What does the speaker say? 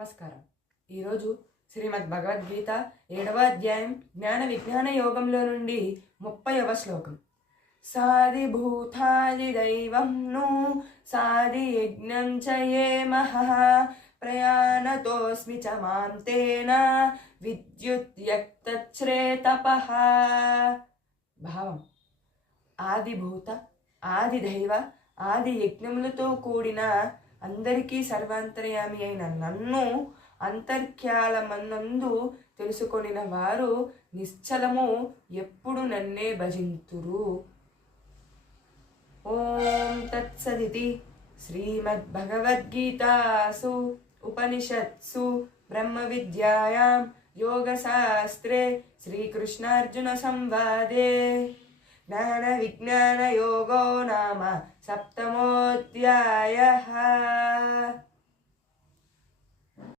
నమస్కారం. ఈరోజు శ్రీమద్ భగవద్గీత 7వ అధ్యాయం జ్ఞాన విజ్ఞాన యోగంలో నుండి 30వ శ్లోకం. సాది భూతాది దైవం ను సాది యజ్ఞం చయేమః ప్రయాణతోస్మి చ మాం తేన విద్యుత్యక్తచ్రేతపః. భావం: ఆదిభూత, ఆది దైవ, ఆది యజ్ఞములతో కూడిన అందరికీ సర్వాంతర్యామి అయిన నన్ను అంతర్ఖ్యాలమన్నందు తెలుసుకొనిన వారు నిశ్చలము ఎప్పుడు నన్నే భజింతురు. ఓం తత్సదితి శ్రీమద్భగవద్గీతాసు ఉపనిషత్సు బ్రహ్మ విద్యాయాం యోగశాస్త్రే శ్రీకృష్ణార్జున సంవాదే జ్ఞాన విజ్ఞాన యోగో నామ 7మోऽధ్యాయః.